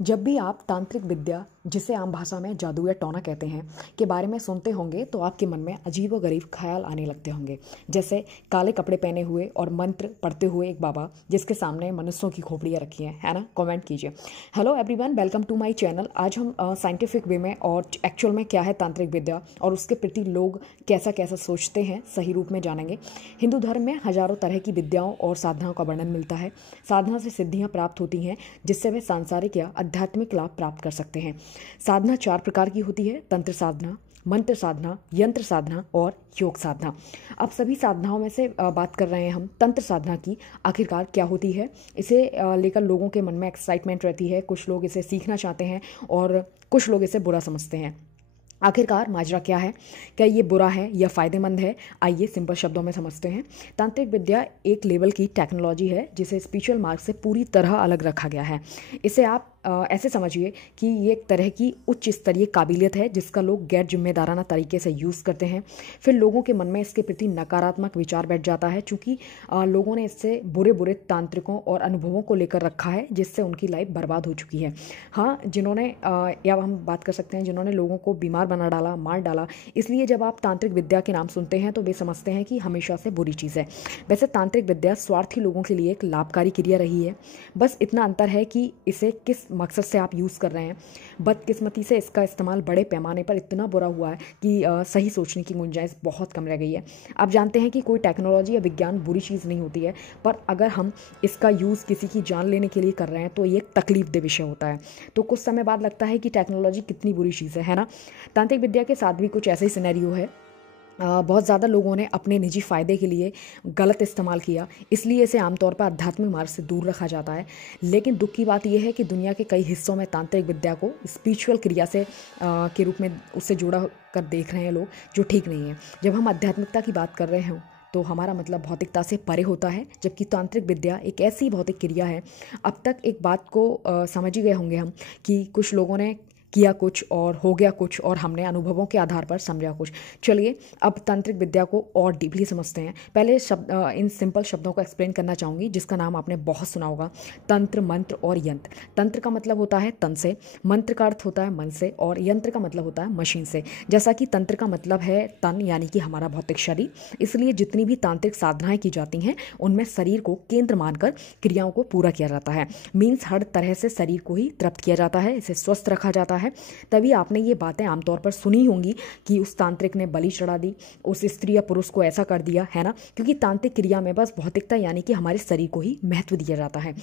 जब भी आप तांत्रिक विद्या, जिसे आम भाषा में जादू या टोना कहते हैं, के बारे में सुनते होंगे तो आपके मन में अजीबोगरीब ख्याल आने लगते होंगे। जैसे काले कपड़े पहने हुए और मंत्र पढ़ते हुए एक बाबा जिसके सामने मनुष्यों की खोपड़ियाँ रखी हैं, है ना। कमेंट कीजिए। Hello everyone, welcome to my channel. आज हम साइंटिफिक वे में और एक्चुअल में क्या है तांत्रिक विद्या और उसके प्रति लोग कैसा कैसा सोचते हैं सही रूप में जानेंगे। हिंदू धर्म में हजारों तरह की विद्याओं और साधनाओं का वर्णन मिलता है। साधना से सिद्धियाँ प्राप्त होती हैं जिससे वे सांसारिक या आध्यात्मिक लाभ प्राप्त कर सकते हैं। साधना 4 प्रकार की होती है: तंत्र साधना, मंत्र साधना, यंत्र साधना और योग साधना। अब सभी साधनाओं में से बात कर रहे हैं हम तंत्र साधना की। आखिरकार क्या होती है, इसे लेकर लोगों के मन में एक्साइटमेंट रहती है। कुछ लोग इसे सीखना चाहते हैं और कुछ लोग इसे बुरा समझते हैं। आखिरकार माजरा क्या है, क्या ये बुरा है या फ़ायदेमंद है? आइए सिंपल शब्दों में समझते हैं। तांत्रिक विद्या एक लेवल की टेक्नोलॉजी है जिसे स्पिरिचुअल मार्ग से पूरी तरह अलग रखा गया है। इसे आप ऐसे समझिए कि ये एक तरह की उच्च स्तरीय काबिलियत है जिसका लोग गैर जिम्मेदाराना तरीके से यूज़ करते हैं। फिर लोगों के मन में इसके प्रति नकारात्मक विचार बैठ जाता है, चूँकि लोगों ने इससे बुरे बुरे तांत्रिकों और अनुभवों को लेकर रखा है जिससे उनकी लाइफ बर्बाद हो चुकी है। हाँ, जिन्होंने या हम बात कर सकते हैं जिन्होंने लोगों को बीमार बना डाला, मार डाला। इसलिए जब आप तांत्रिक विद्या के नाम सुनते हैं तो वे समझते हैं कि हमेशा से बुरी चीज़ है। वैसे तांत्रिक विद्या स्वार्थी लोगों के लिए एक लाभकारी क्रिया रही है। बस इतना अंतर है कि इसे किस मकसद से आप यूज़ कर रहे हैं। बदकिस्मती से इसका इस्तेमाल बड़े पैमाने पर इतना बुरा हुआ है कि सही सोचने की गुंजाइश बहुत कम रह गई है। आप जानते हैं कि कोई टेक्नोलॉजी या विज्ञान बुरी चीज़ नहीं होती है, पर अगर हम इसका यूज़ किसी की जान लेने के लिए कर रहे हैं तो ये एक तकलीफदेह विषय होता है। तो कुछ समय बाद लगता है कि टेक्नोलॉजी कितनी बुरी चीज़ है ना। तांत्रिक विद्या के साथ भी कुछ ऐसा ही सिनेरियो है। बहुत ज़्यादा लोगों ने अपने निजी फ़ायदे के लिए गलत इस्तेमाल किया, इसलिए इसे आमतौर पर आध्यात्मिक मार्ग से दूर रखा जाता है। लेकिन दुख की बात यह है कि दुनिया के कई हिस्सों में तांत्रिक विद्या को स्पिरिचुअल क्रिया से के रूप में उससे जोड़ा कर देख रहे हैं लोग, जो ठीक नहीं है। जब हम आध्यात्मिकता की बात कर रहे हों तो हमारा मतलब भौतिकता से परे होता है, जबकि तांत्रिक विद्या एक ऐसी भौतिक क्रिया है। अब तक एक बात को समझ ही गए होंगे हम कि कुछ लोगों ने किया कुछ और हो गया कुछ और हमने अनुभवों के आधार पर समझा कुछ। चलिए अब तांत्रिक विद्या को और डीपली समझते हैं। पहले इन सिंपल शब्दों को एक्सप्लेन करना चाहूँगी जिसका नाम आपने बहुत सुना होगा: तंत्र, मंत्र और यंत्र। तंत्र का मतलब होता है तन से, मंत्र का अर्थ होता है मन से और यंत्र का मतलब होता है मशीन से। जैसा कि तंत्र का मतलब है तन यानी कि हमारा भौतिक शरीर, इसलिए जितनी भी तांत्रिक साधनाएं की जाती हैं उनमें शरीर को केंद्र मानकर क्रियाओं को पूरा किया जाता है। मीन्स हर तरह से शरीर को ही तृप्त किया जाता है, इसे स्वस्थ रखा जाता है। तभी आपने ये बातें आमतौर पर सुनी होंगी कि उस तांत्रिक ने बलि चढ़ा दी, उस स्त्री या पुरुष को ऐसा कर दिया, है ना। क्योंकि तांत्रिक क्रिया में बस भौतिकता यानी कि हमारे शरीर को ही महत्व दिया जाता है।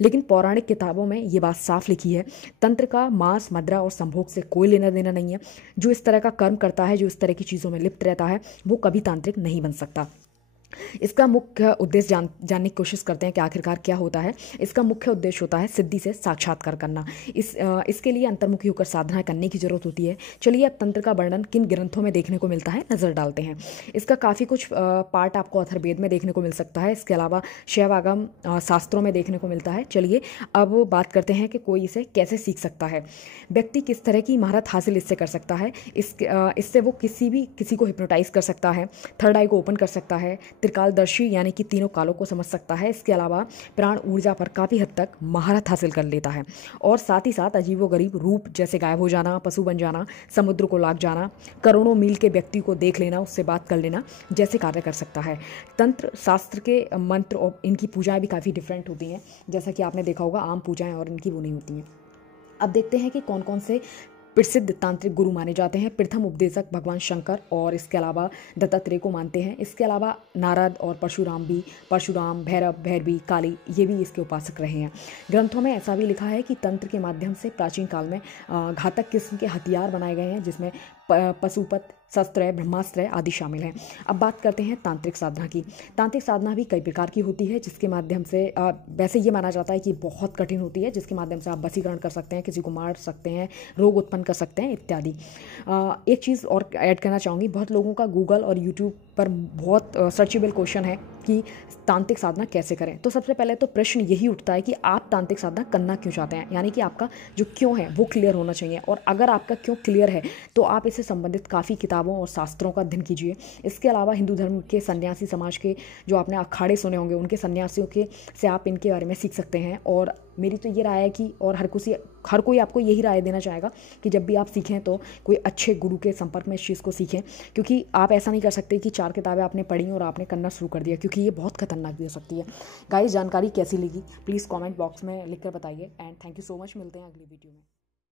लेकिन पौराणिक किताबों में ये बात साफ लिखी है, तंत्र का मांस, मदिरा और संभोग से कोई लेना देना नहीं है। जो इस तरह का कर्म करता है, जो इस तरह की चीज़ों में लिप्त रहता है, वो कभी तांत्रिक नहीं बन सकता। इसका मुख्य उद्देश्य जानने की कोशिश करते हैं कि आखिरकार क्या होता है। इसका मुख्य उद्देश्य होता है सिद्धि से साक्षात्कार करना। इसके लिए अंतर्मुखी होकर साधना करने की जरूरत होती है। चलिए अब तंत्र का वर्णन किन ग्रंथों में देखने को मिलता है नजर डालते हैं। इसका काफ़ी कुछ पार्ट आपको अथर्ववेद में देखने को मिल सकता है। इसके अलावा शैव आगम शास्त्रों में देखने को मिलता है। चलिए अब बात करते हैं कि कोई इसे कैसे सीख सकता है, व्यक्ति किस तरह की महारत हासिल इससे कर सकता है। इससे वो किसी को हिप्नोटाइज कर सकता है, थर्ड आई को ओपन कर सकता है, त्रिकालदर्शी यानी कि तीनों कालों को समझ सकता है। इसके अलावा प्राण ऊर्जा पर काफ़ी हद तक महारत हासिल कर लेता है और साथ ही साथ अजीबोगरीब रूप जैसे गायब हो जाना, पशु बन जाना, समुद्र को लाग जाना, करोड़ों मील के व्यक्ति को देख लेना, उससे बात कर लेना जैसे कार्य कर सकता है। तंत्र शास्त्र के मंत्र और इनकी पूजाएं भी काफ़ी डिफरेंट होती हैं, जैसा कि आपने देखा होगा आम पूजाएं और इनकी वो नहीं होती हैं। अब देखते हैं कि कौन कौन से प्रसिद्ध तांत्रिक गुरु माने जाते हैं। प्रथम उपदेशक भगवान शंकर और इसके अलावा दत्तात्रेय को मानते हैं। इसके अलावा नारद और परशुराम, भैरव, भैरवी, काली ये भी इसके उपासक रहे हैं। ग्रंथों में ऐसा भी लिखा है कि तंत्र के माध्यम से प्राचीन काल में घातक किस्म के हथियार बनाए गए हैं जिसमें पशुपत, शस्त्र, ब्रह्मास्त्र आदि शामिल हैं। अब बात करते हैं तांत्रिक साधना की। तांत्रिक साधना भी कई प्रकार की होती है जिसके माध्यम से वैसे ये माना जाता है कि बहुत कठिन होती है, जिसके माध्यम से आप वशीकरण कर सकते हैं, किसी को मार सकते हैं, रोग उत्पन्न कर सकते हैं इत्यादि। एक चीज़ और ऐड करना चाहूँगी, बहुत लोगों का गूगल और यूट्यूब पर बहुत सर्चेबल क्वेश्चन है कि तांत्रिक साधना कैसे करें। तो सबसे पहले तो प्रश्न यही उठता है कि आप तांत्रिक साधना करना क्यों चाहते हैं, यानी कि आपका जो क्यों है वो क्लियर होना चाहिए। और अगर आपका क्यों क्लियर है तो आप इससे संबंधित काफ़ी किताबों और शास्त्रों का अध्ययन कीजिए। इसके अलावा हिंदू धर्म के सन्यासी समाज के जो आपने अखाड़े सुने होंगे, उनके सन्यासियों के से आप इनके बारे में सीख सकते हैं। और मेरी तो ये राय है कि, और हर कोई आपको यही राय देना चाहेगा कि जब भी आप सीखें तो कोई अच्छे गुरु के संपर्क में इस चीज़ को सीखें, क्योंकि आप ऐसा नहीं कर सकते कि 4 किताबें आपने पढ़ी और आपने करना शुरू कर दिया, क्योंकि ये बहुत खतरनाक भी हो सकती है। गाइस, जानकारी कैसी लगी प्लीज़ कमेंट बॉक्स में लिख कर बताइए, and thank you so much. मिलते हैं अगली वीडियो में।